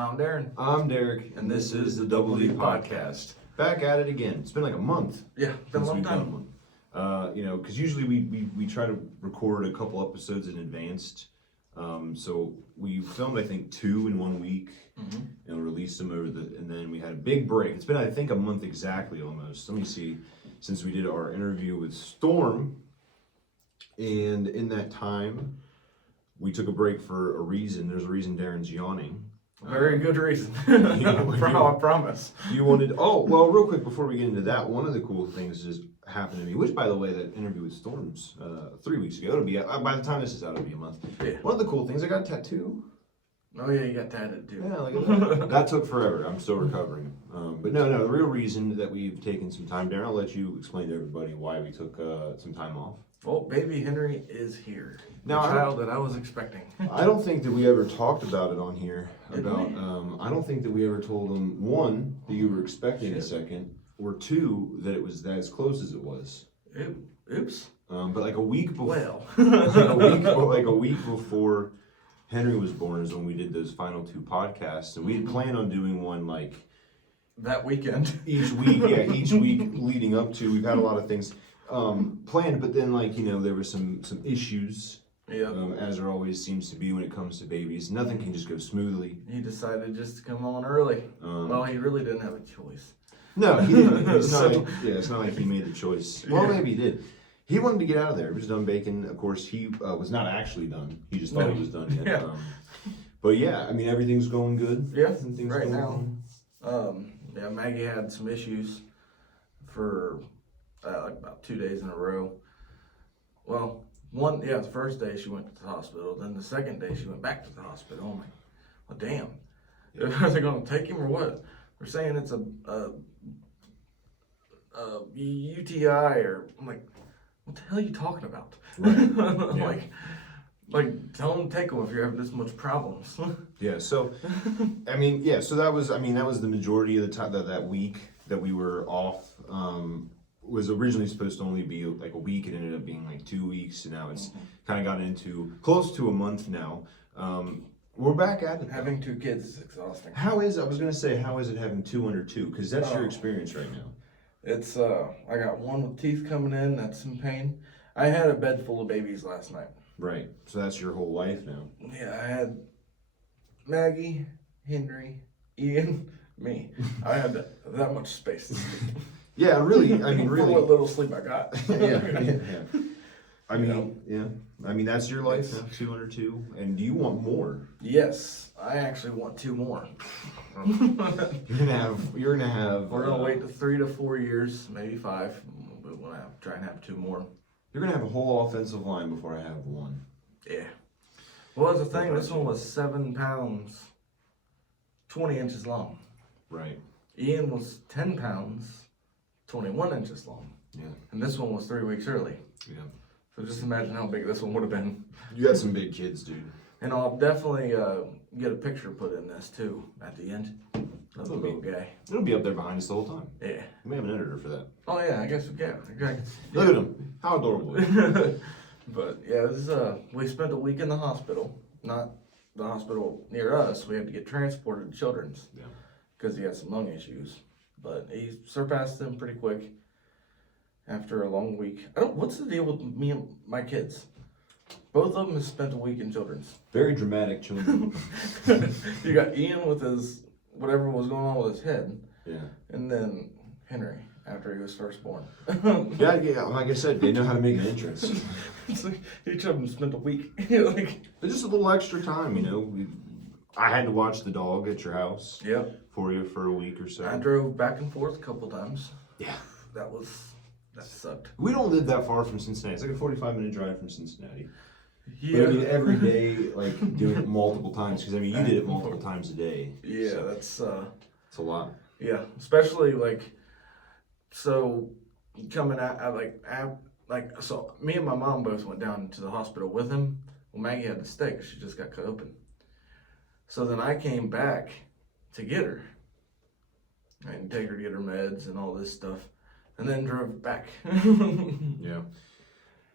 I'm Darren. I'm Derek, and this is the Double D Podcast. Back at it again. It's been like a month. Yeah, been a long time. Because usually we try to record a couple episodes in advance. So we filmed, I think, 2 in 1 week, and released them and then we had a big break. It's been, I think, a month exactly almost. Let me see, since we did our interview with Storm, and in that time, we took a break for a reason. There's a reason Darren's yawning. Very good reason. I promise. You wanted, well, real quick before we get into that, one of the cool things just happened to me, which, by the way, that interview with Storms 3 weeks ago, it'll be, by the time this is out, it'll be a month. Yeah. One of the cool things, I got a tattoo. Oh, yeah, you got tatted too. Yeah, look at that. That took forever. I'm still recovering. But no, the real reason that we've taken some time, Darren, I'll let you explain to everybody why we took some time off. Well, baby Henry is here. Now, the child that I was expecting. I don't think that we ever talked about it on here. I don't think that we ever told them, 1, that you were expecting a second, or 2, that it was as close as it was. Oops. But like a week before, Well. like a week before Henry was born is when we did those final 2 podcasts, and we had planned on doing one like that weekend. Each week leading up to. We've had a lot of things planned, but then there were some issues. Yeah. As there always seems to be when it comes to babies. Nothing can just go smoothly. He decided just to come on early. Well, he really didn't have a choice. No, he didn't. It's not like he made the choice. Well, maybe he did. He wanted to get out of there. He was done baking. Of course, he was not actually done. He just thought he was done yet. Yeah. But yeah, I mean, everything's going good. Yeah, Everything's right going now. Yeah, Maggie had some issues for like about 2 days in a row. Well, the first day she went to the hospital. Then the second day she went back to the hospital. I'm like, well, damn. Yeah. Are they going to take him or what? They're saying it's a UTI or I'm like, what the hell are you talking about? Right. Like, tell them to take them if you're having this much problems. Yeah. So, so that was the majority of the time that week that we were off. Was originally supposed to only be like a week. It ended up being like 2 weeks, and now it's kind of gotten into close to a month now. We're back at it. Having 2 kids is exhausting. How is it having 2 under 2? Because that's your experience right now. It's I got one with teeth coming in. That's in pain. I had a bed full of babies last night. Right. So that's your whole life now. Yeah, I had Maggie, Henry, Ian, me. I had that much space to sleep. Yeah, really. For what little sleep I got. Yeah. I mean, that's your life now, 2 under 2. And do you want more? Yes, I actually want 2 more. You're gonna have. We're gonna wait to 3 to 4 years, maybe 5. But we'll try and have 2 more. You're gonna have a whole offensive line before I have 1. Yeah. Well, that's the thing. This one was 7 pounds, 20 inches long. Right. Ian was 10 pounds, 21 inches long. Yeah. And this one was 3 weeks early. Yeah. So just imagine how big this one would have been. You got some big kids, dude. And I'll definitely get a picture put in this too at the end of the little guy. It'll be up there behind us the whole time. Yeah. We have an editor for that. Oh yeah, I guess we can. Okay. Look at him. How adorable. But yeah, this is, we spent a week in the hospital. Not the hospital near us. We had to get transported to Children's. Yeah. Because he had some lung issues. But he surpassed them pretty quick after a long week. What's the deal with me and my kids? Both of them have spent a week in Children's. Very dramatic children. You got Ian with his, whatever was going on with his head. Yeah. And then Henry after he was first born. Yeah, like I said, they know how to make an entrance. It's like each of them spent a week. It's just a little extra time, I had to watch the dog at your house. Yep. For you for a week or so. I drove back and forth a couple times. Yeah. That sucked. We don't live that far from Cincinnati. It's like a 45-minute drive from Cincinnati. Yeah. But every day, doing it multiple times, because you did it multiple times a day. Yeah, so that's it's a lot. Yeah, especially so coming out so me and my mom both went down to the hospital with him. Well, Maggie had to stay because she just got cut open. So then I came back to get her and take her to get her meds and all this stuff, and then drove back.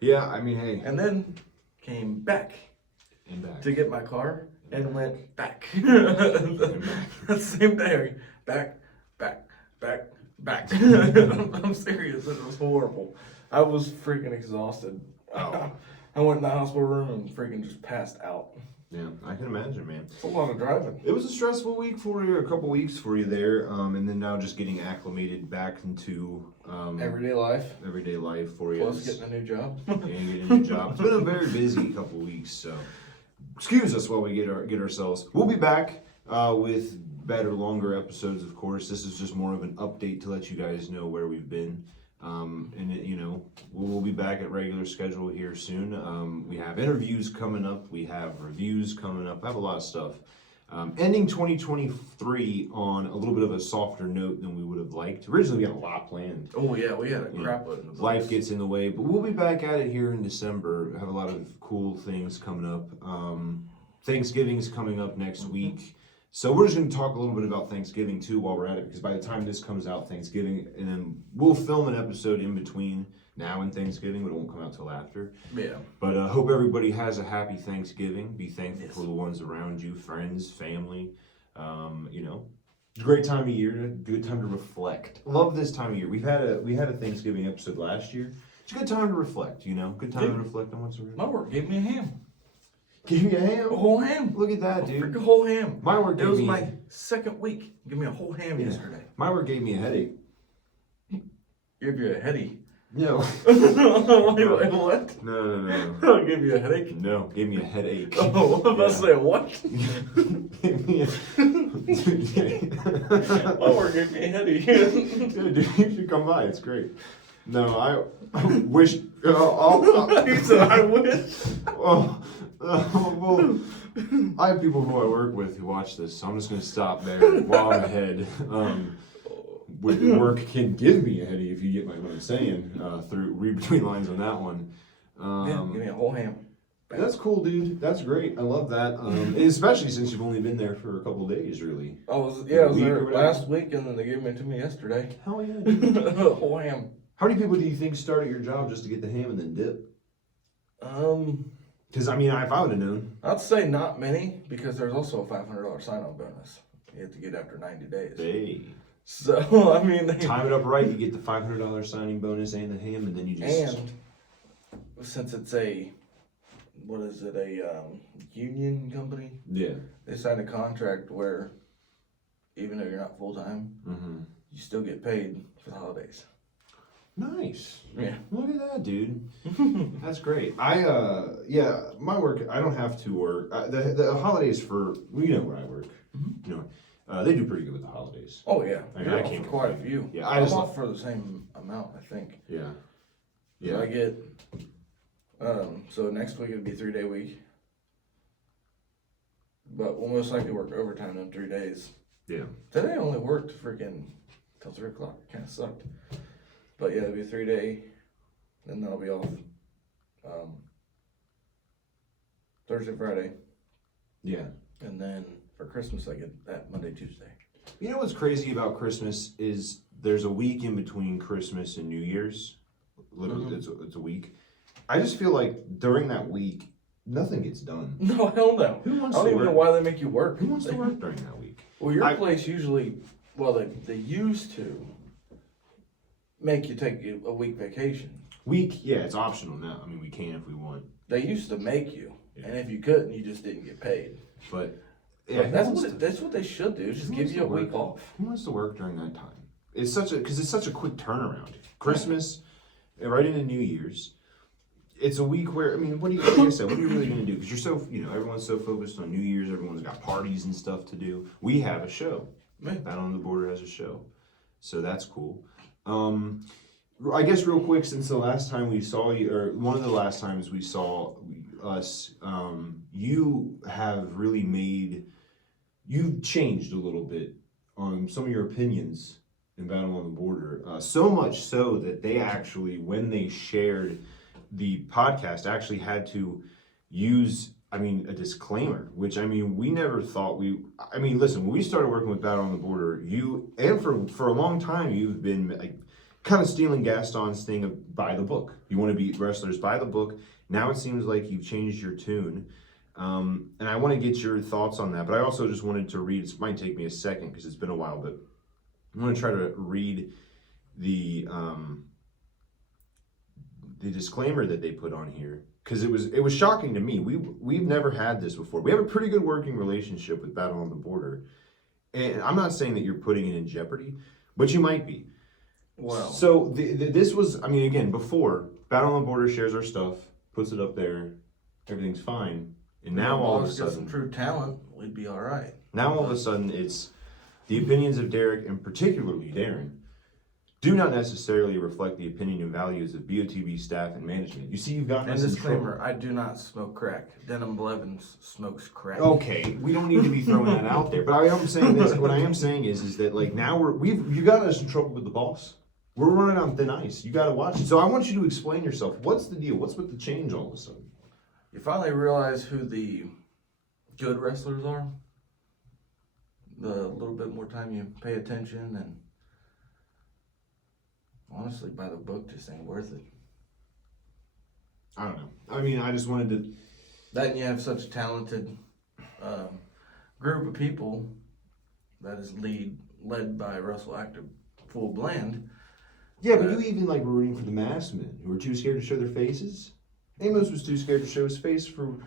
Yeah, hey. And then came back And back. to get my car and went back. That same day, back. I'm serious. It was horrible. I was freaking exhausted. Oh. I went in the hospital room and freaking just passed out. Yeah, I can imagine, man. It's a lot of driving. It was a stressful week for you, a couple weeks for you there, and then now just getting acclimated back into Everyday life. Everyday life for you. Plus getting a new job. And getting a new job. It's been a very busy couple weeks, so excuse us while we get ourselves. We'll be back with better, longer episodes, of course. This is just more of an update to let you guys know where we've been. We'll be back at regular schedule here soon. We have interviews coming up. We have reviews coming up. I have a lot of stuff. Ending 2023 on a little bit of a softer note than we would have liked. Originally, we had a lot planned. Oh, yeah, we had a crap load in the books. Life gets in the way, but we'll be back at it here in December. We have a lot of cool things coming up. Thanksgiving's coming up next week. So we're just going to talk a little bit about Thanksgiving too while we're at it, because by the time this comes out, Thanksgiving, and then we'll film an episode in between now and Thanksgiving, but it won't come out till after. Yeah. But I hope everybody has a happy Thanksgiving. Be thankful for the ones around you, friends, family. It's a great time of year, good time to reflect. Love this time of year. We had a Thanksgiving episode last year. It's a good time to reflect, good time to reflect on what's around. My work gave me a ham. Give me a ham? A whole ham. Look at that, dude. Freaking whole ham. My work gave It was me... my second week. Give me a whole ham yesterday. My work gave me a headache. Give you a headache. No. Wait, what? No. Give you a headache? No, gave me a headache. Oh, I was about to say, what? Gave me My work gave me a headache. Dude, you should come by. It's great. No, I wish... You said I wish? Well, I have people who I work with who watch this, so I'm just going to stop there while I'm ahead. Work can give me a headache, if you get what I'm saying, read between lines on that one. Give me a whole ham. That's cool, dude. That's great. I love that. Especially since you've only been there for a couple of days, really. I was there last week, and then they gave it to me yesterday. Hell yeah, dude. A whole ham. How many people do you think start at your job just to get the ham and then dip? Because, if I would have known. I'd say not many, because there's also a $500 sign-on bonus you have to get after 90 days. Hey. So, time it up right, you get the $500 signing bonus and the ham, and then you just... And since it's a union company? Yeah. They signed a contract where even though you're not full-time, you still get paid for the holidays. Nice. Yeah. Look at that, dude. That's great. My work, I don't have to work. The holidays where I work. They do pretty good with the holidays. Oh, yeah. I came for quite a few. Yeah, I'm off for the same amount, I think. Yeah. So I get, so next week it'll be a 3-day week. But we'll most likely work overtime in 3 days. Yeah. Today I only worked freaking till 3 o'clock. It kind of sucked. But yeah, it'll be a 3-day, and then I'll be off Thursday, Friday. Yeah. And then for Christmas, I get that Monday, Tuesday. You know what's crazy about Christmas is there's a week in between Christmas and New Year's. Literally, it's a week. I just feel like during that week, nothing gets done. No, hell no. Who wants I don't even know why they make you work. Who wants to work during that week? Well, your place usually, they used to make you take a week vacation. It's optional now. We can if we want. They used to make you, and if you couldn't, you just didn't get paid. But that's what they should do. Just give you a week off. Who wants to work during that time? It's such a quick turnaround. Christmas, right into New Year's. It's a week where what are you really going to do? Because you're so everyone's so focused on New Year's. Everyone's got parties and stuff to do. We have a show. That on the Border has a show, so that's cool. I guess real quick, since the last time we saw you, or one of the last times we saw us, you have really you've changed a little bit on some of your opinions in Battle on the Border. So much so that they actually, when they shared the podcast, actually had to use, a disclaimer, which, we never thought listen, when we started working with Battle on the Border, for a long time, you've been kind of stealing Gaston's thing of by the book. You want to beat wrestlers by the book. Now it seems like you've changed your tune. And I want to get your thoughts on that, but I also just wanted to read, it might take me a second because it's been a while, but I'm going to try to read the disclaimer that they put on here, because it was shocking to me. We've never had this before. We have a pretty good working relationship with Battle on the Border, and I'm not saying that you're putting it in jeopardy, but you might be. Well, so this was, I mean, again, before Battle on the Border shares our stuff, puts it up there, everything's fine, and now all of a sudden, some true talent, we'd be all right. Now all of a sudden, it's the opinions of Derek, and particularly Darren, do not necessarily reflect the opinion and values of BOTB staff and management. You see, you've gotten And us in disclaimer, trouble. I do not smoke crack. Denim Blevins smokes crack. Okay, we don't need to be throwing that out there. But I am saying this. What I am saying is that like now you got us in trouble with the boss. We're running on thin ice. You got to watch it. So I want you to explain yourself. What's the deal? What's with the change all of a sudden? You finally realize who the good wrestlers are. The little bit more time you pay attention, and honestly, by the book just ain't worth it. I don't know. I mean, I just wanted to. That and you have such a talented group of people that is led by Russell Active Full Blend. Yeah, but you even like were rooting for the masked men who were too scared to show their faces. Amos was too scared to show his face for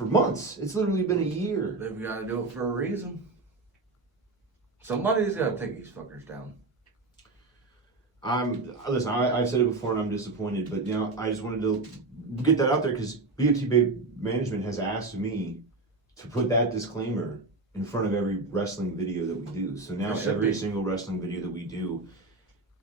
months. It's literally been a year. They've got to do it for a reason. Somebody's got to take these fuckers down. Listen, I've said it before and I'm disappointed, but you know, I just wanted to get that out there because BOTB management has asked me to put that disclaimer in front of every wrestling video that we do. So now every single wrestling video that we do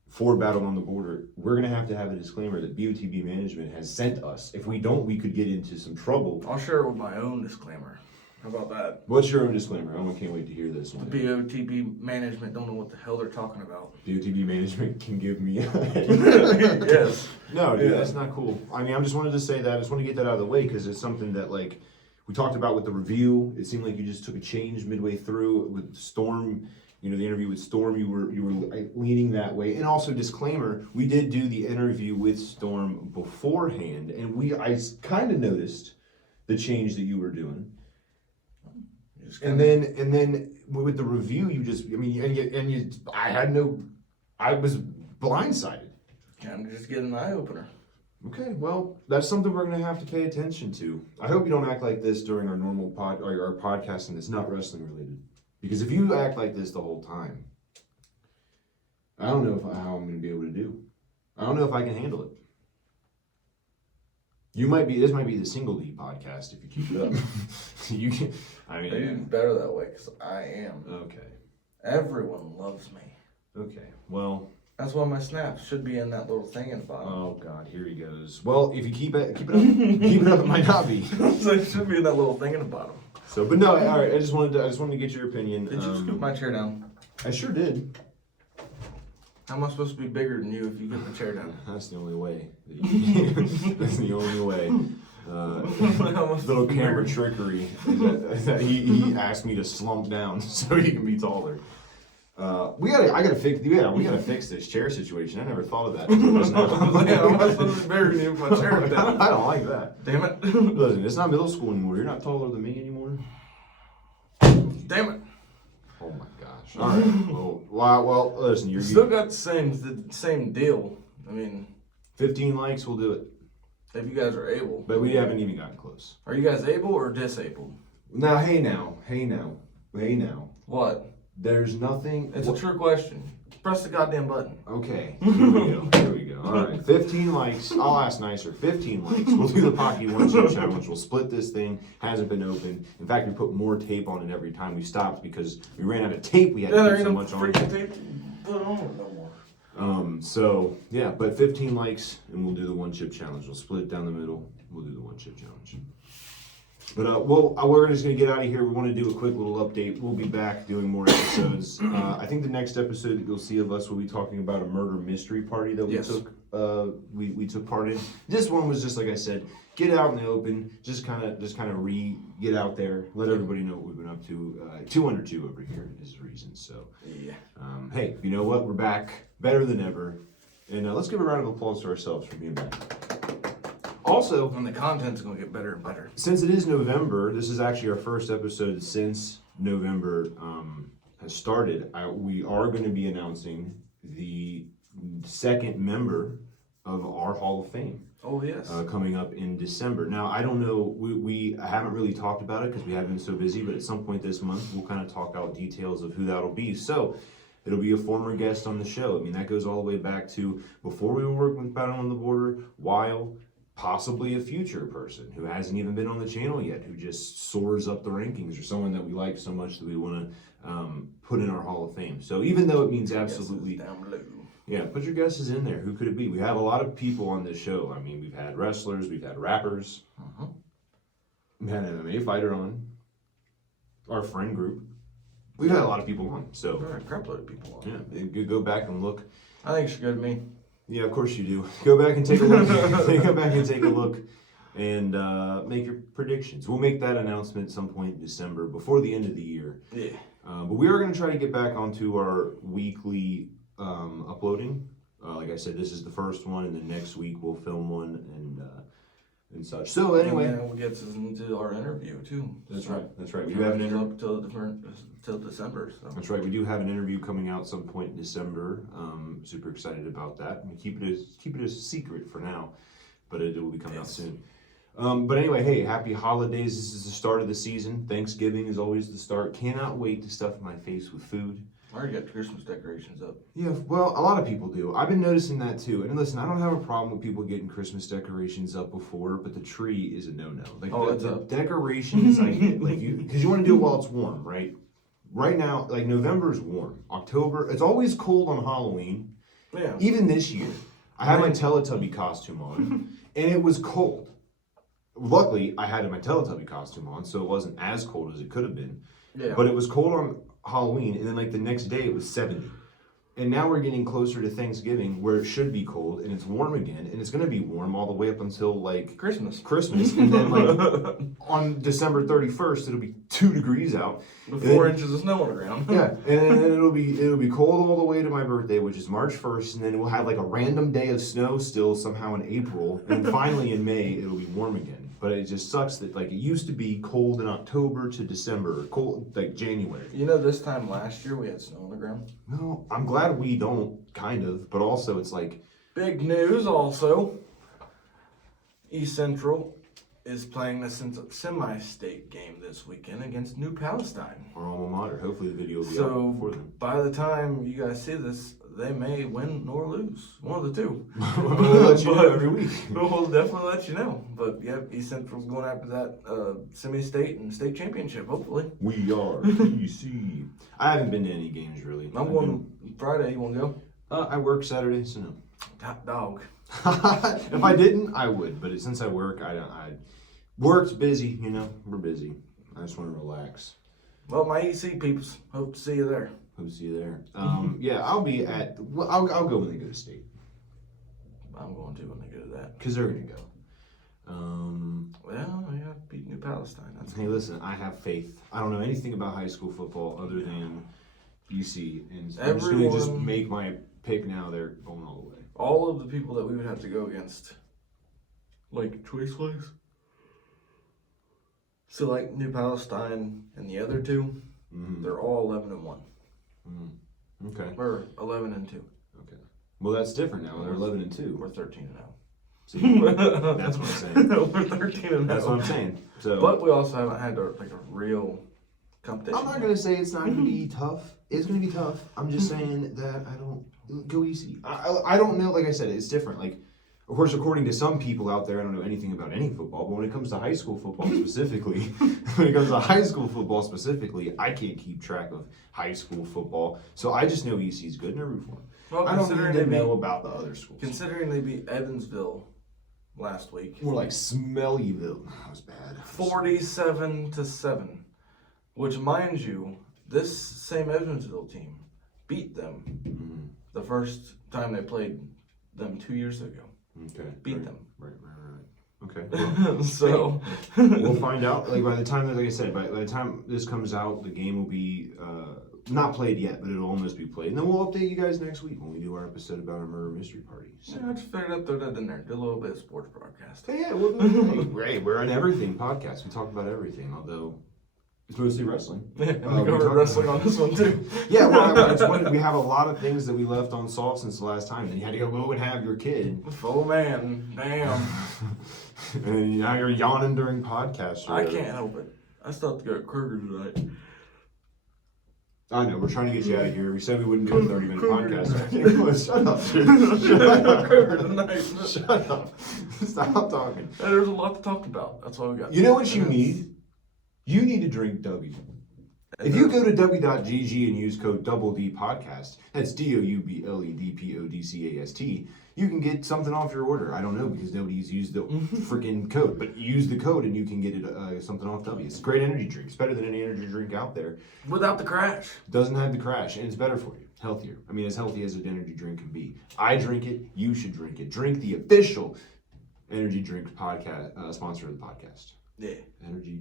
for Battle on the Border, we're going to have a disclaimer that BOTB management has sent us. If we don't, we could get into some trouble. I'll share it with my own disclaimer. How about that? What's your own disclaimer? I can't wait to hear this one. The BOTB management don't know what the hell they're talking about. BOTB management can give me Yes. No, dude, that's not cool. I mean, I just wanted to say that. I just want to get that out of the way because it's something that, like, we talked about with the review. It seemed like you just took a change midway through with Storm. You know, the interview with Storm, you were leaning that way. And also, disclaimer, we did do the interview with Storm beforehand, and I kind of noticed the change that you were doing. And then with the review, you just, I mean, I was blindsided. Kind of just getting an eye opener. Okay, well, that's something we're going to have to pay attention to. I hope you don't act like this during our normal our podcasting that's not wrestling related. Because if you act like this the whole time, I don't know how I'm going to be able to do. I don't know if I can handle it. This might be the single D podcast if you keep it up. You can, I mean, It's better that way because I am. Okay. Everyone loves me. Okay. Well, that's why my snaps should be in that little thing in the bottom. Oh God, here he goes. Well, if you keep it up, it might not be. So it should be in that little thing in the bottom. So, but no, all right. I just wanted to get your opinion. Did you scoop my chair down? I sure did. How am I supposed to be bigger than you if you get the chair down? That's the only way. That's the only way. Little camera trickery is that he asked me to slump down so he can be taller. We gotta fix this chair situation. I never thought of that. I'm not supposed to be bigger than you if my chair is down. I don't like that. Damn it. Listen, it's not middle school anymore. You're not taller than me anymore. Damn it. Oh my gosh. All right. Well, listen, you're still got the same deal. I mean, 15 likes, we'll do it. If you guys are able. But we haven't even gotten close. Are you guys able or disabled? Now, hey now. What? There's nothing. It's a true question. Press the goddamn button. Okay. Here we go. All right. 15 likes. I'll ask nicer. 15 likes. We'll do the Pocky One Chip Challenge. We'll split this thing. Hasn't been opened. In fact, we put more tape on it every time we stopped because we ran out of tape. We had to put so much on. Tape put on it no more. So yeah, but 15 likes and we'll do the One Chip Challenge. We'll split it down the middle. We'll do the One Chip Challenge. But we're just gonna get out of here. We want to do a quick little update. We'll be back doing more episodes. I think the next episode that you'll see of us will be talking about a murder mystery party that we took. We took part in. This one was just like I said, get out in the open. Just kind of get out there. Let everybody know what we've been up to. 2 under 2 over here is the reason. So yeah. Hey, you know what? We're back, better than ever, and let's give a round of applause to ourselves for being back. Also, And the content's going to get better and better. since it is November, this is actually our first episode since November has started. We are going to be announcing the second member of our Hall of Fame. Oh, yes. Coming up in December. Now, I don't know, we haven't really talked about it because we haven't been so busy, but at some point this month, we'll kind of talk out details of who that'll be. So, it'll be a former guest on the show. I mean, that goes all the way back to before we were working with Battle on the Border, while possibly a future person who hasn't even been on the channel yet, who just soars up the rankings, or someone that we like so much that we want to put in our Hall of Fame. So, even though it means absolutely... Down below. Yeah, put your guesses in there. Who could it be? We have a lot of people on this show. I mean, we've had wrestlers, we've had rappers, we had an MMA fighter on, our friend group. We've had a lot of people on, so. There are a crap load of people on. Yeah, you go back and look. I think it should go to me. Yeah, of course you do. Go back and take a look. Go back and take a look and make your predictions. We'll make that announcement at some point in December, before the end of the year. Yeah. But we are going to try to get back onto our weekly uploading. Like I said, this is the first one, and then next week we'll film one and such. So anyway, and we'll get into our interview too. That's right. That's right. We We do have an have interview. up till December. So. That's right. We do have an interview coming out some point in December. Super excited about that. We keep it a secret for now, but it will be coming out soon. But anyway, hey, happy holidays. This is the start of the season. Thanksgiving is always the start. Cannot wait to stuff my face with food. I already got Christmas decorations up. Yeah, well, a lot of people do. I've been noticing that too. And listen, I don't have a problem with people getting Christmas decorations up before, but the tree is a no-no. Like the decorations, I get, like because you want to do it while it's warm, right? Right now, like November is warm. October, it's always cold on Halloween. Yeah. Even this year, I had my Teletubby costume on, and it was cold. Luckily, I had my Teletubby costume on, so it wasn't as cold as it could have been. Yeah. But it was cold on Halloween, and then like the next day it was 70. And now we're getting closer to Thanksgiving, where it should be cold, and it's warm again, and it's going to be warm all the way up until like Christmas. And then like on December 31st, it'll be 2 degrees out. With 4 inches of snow on the ground. Yeah, and then it'll be cold all the way to my birthday, which is March 1st, and then we'll have like a random day of snow still somehow in April, and finally in May it'll be warm again. But it just sucks that like it used to be cold in October to December, cold like January. You know, this time last year we had snow on the ground. No, I'm glad we don't, kind of, but also it's like Big news also. East Central is playing the semi-state game this weekend against New Palestine. our alma mater. Hopefully the video will be So out before then. by the time you guys see this, they may win nor lose. One of the two. We'll let you know every week. We'll definitely let you know. But yeah, East Central's going after that semi-state and state championship, hopefully. We are PC. I haven't been to any games really. I'm going Friday. You want to go? I work Saturday, so no. Top dog. If I didn't, I would. But since I work, work's busy. You know, we're busy. I just want to relax. Well, my EC peeps, hope to see you there. Hope to see you there. Yeah, I'll be at. Well, I'll go when they go to state I'm going to when they go to that. because they're gonna go. Well, yeah, beat New Palestine. That's Hey, listen, I have faith. I don't know anything about high school football other than BC, and I'm just gonna just make my pick now. They're going all the way. all of the people that we would have to go against, like choice-wise. So like New Palestine and the other two, they're all 11-1. Okay. Or 11-2. Okay. Well, that's different now. They're 11-2. We're 13-0. See, that's what I'm saying. We're 13-0. That's what I'm saying. So, But we also haven't had like a real competition. I'm not gonna say it's not gonna be tough. It's gonna be tough. I'm just saying that I don't go easy. I don't know. Like I said, it's different. Like, of course, according to some people out there, I don't know anything about any football. But when it comes to high school football specifically, I can't keep track of high school football. So I just know EC's good and I root for them. Well, I don't need to know about the other schools. Considering they beat Evansville last week. More like Smellyville. That was bad. 47-7. Which, mind you, this same Evansville team beat them the first time they played them 2 years ago. Okay. Beat them. Right. Okay. Well, So we'll find out. Like by the time, like I said, by the time this comes out, the game will be not played yet, but it'll almost be played. And then we'll update you guys next week when we do our episode about our murder mystery party. So. Yeah, I just figured I'd throw that in there. Do a little bit of sports broadcast. Yeah, we'll do it. Hey, we're an everything podcast. We talk about everything, although it's mostly wrestling. Yeah, and we covered wrestling on this one too. Yeah, well, it's when we have a lot of things that we left unsolved since the last time. Then you had to go and have your kid. Oh man, damn. And now you're yawning during podcasts. I can't help it. I still have to go to Kroger tonight. I know, we're trying to get you out of here. We said we wouldn't do a 30-minute podcast. Shut up, dude. Shut up. Kroger tonight. Shut up. Stop talking. Hey, there's a lot to talk about. That's all we got. You know what you need? You need to drink W. If you go to w.gg and use code DOUBLED podcast, that's DOUBLEDPODCAST, you can get something off your order. I don't know because nobody's used the freaking code, but use the code and you can get it something off W. It's a great energy drink. It's better than any energy drink out there. Without the crash. Doesn't have the crash, and it's better for you. Healthier. I mean, as healthy as an energy drink can be. I drink it. You should drink it. Drink the official energy drink podcast sponsor of the podcast. Yeah. Energy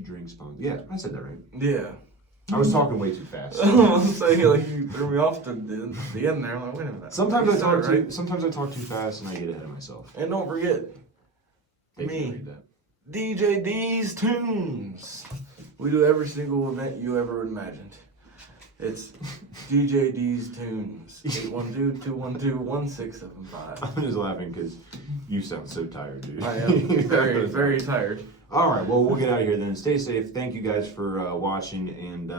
drink sponsor. Yeah, I said that right. Yeah. I was talking way too fast. I was saying, like, you threw me off to the end there. I'm like, wait a minute. Sometimes I talk too fast and I get ahead of myself. And don't forget, me, DJ D's Tunes. We do every single event you ever imagined. It's DJ D's Tunes. 812-212-1675. I'm just laughing because you sound so tired, dude. I am very, very tired. All right, well, we'll get out of here then. Stay safe. Thank you guys for watching, and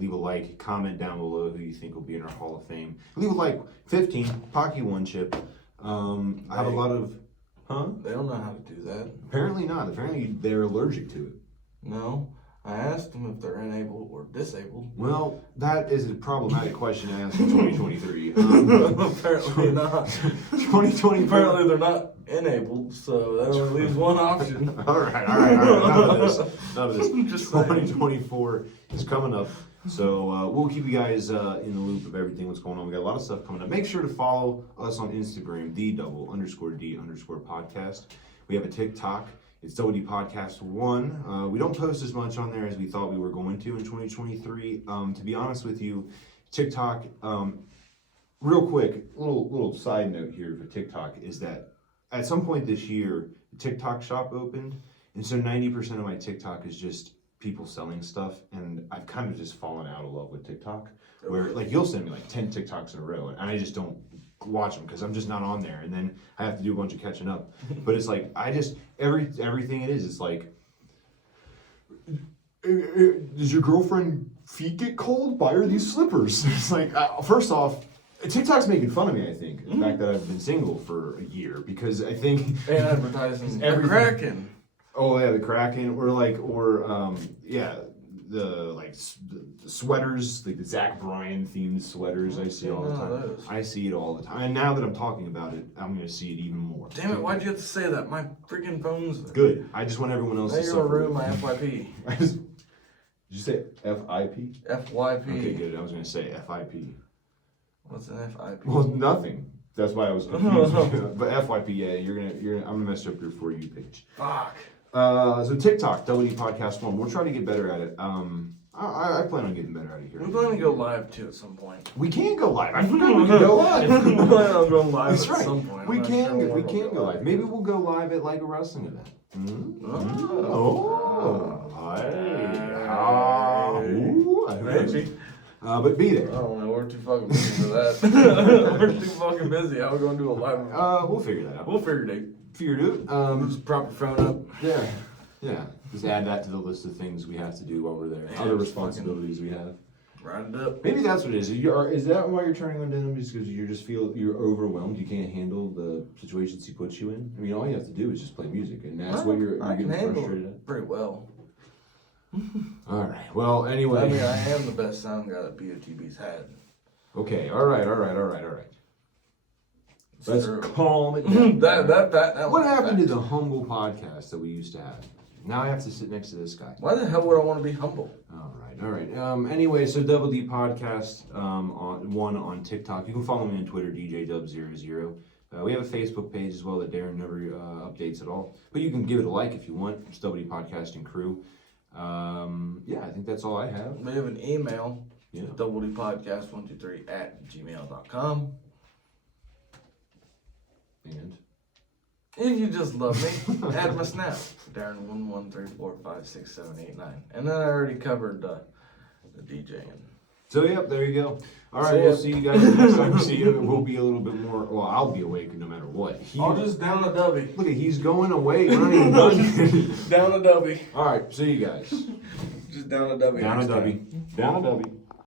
leave a like, comment down below who you think will be in our Hall of Fame. Leave a like. 15 Pocky 1 chip. I have a lot of, They don't know how to do that. Apparently not. Apparently they're allergic to it. No. I asked them if they're enabled or disabled. Well, that is a problematic question to ask in 2023. Apparently not. 2020. Apparently they're not enabled, so that only leaves one option. All right. None of this. Just 2024 is coming up, so we'll keep you guys in the loop of everything what's going on. We got a lot of stuff coming up. Make sure to follow us on Instagram, _D_podcast. We have a TikTok. It's WD Podcast 1. We don't post as much on there as we thought we were going to in 2023. To be honest with you, TikTok, real quick, little side note here for TikTok is that at some point this year, the TikTok shop opened, and so 90% of my TikTok is just people selling stuff, and I've kind of just fallen out of love with TikTok, where like you'll send me like 10 TikToks in a row, and I just don't watch them because I'm just not on there, and then I have to do a bunch of catching up. But it's like I just everything it is, it's like, does your girlfriend feet get cold? Buy her these slippers. It's like first off, TikTok's making fun of me. I think the fact that I've been single for a year because I think and advertising everything. Kraken. Oh yeah, the Kraken, or the sweaters, like the Zach Bryan themed sweaters. I see all the time. I see it all the time. And now that I'm talking about it, I'm going to see it even more. Damn it! Why'd you have to say that? My freaking phone's good. I just want everyone else to suffer. You're gonna ruin my FYP. Did you say FIP? FYP. Okay, good. I was going to say FIP. What's an FIP? Well, nothing. That's why I was confused. But FYP, yeah, I'm gonna mess up your For You page. Fuck. So TikTok, WD Podcast 1. We'll try to get better at it. I plan on getting better at it here. We plan to go live too at some point. We can go live. I forgot we can go live. We plan on going live That's at right. some point. We can go live. Maybe we'll go live at like a wrestling event. Maybe. But be there. I don't know. We're too fucking busy for that. We're too fucking busy. How are we going to do a live? We'll figure that out. We'll figure it out. Just prop your phone up. Yeah. Just add that to the list of things we have to do while we're there. Other responsibilities we have. Write it up. Maybe that's what it is. Is that why you're turning on denim? Just because you just feel you're overwhelmed? You can't handle the situations he puts you in? I mean, all you have to do is just play music, and that's what you're getting frustrated at. Pretty well. All right. Well, anyway. I mean, I am the best sound guy that BOTB's had. Okay. All right. Let's calm it down. What happened to the humble podcast that we used to have? Now I have to sit next to this guy. Why the hell would I want to be humble? All right. Anyway, so Double D Podcast on TikTok. You can follow me on Twitter, DJDub00. We have a Facebook page as well that Darren never updates at all. But you can give it a like if you want. It's Double D Podcasting Crew. I think that's all I have. We have an email. Yeah. Double D Podcast 123 at gmail.com. And If you just love me, add my snap. Darren 113456789. And then I already covered the DJing. so, yep, there you go. All right, So, we'll yeah. see you guys next time we see you. We'll be a little bit more. Well, I'll be awake no matter what. I'll just down a dubby. Look at he's going away. We're not even done. Down a dubby. All right, see you guys. Just down a dubby. Down a next time. dubby. Down a dubby.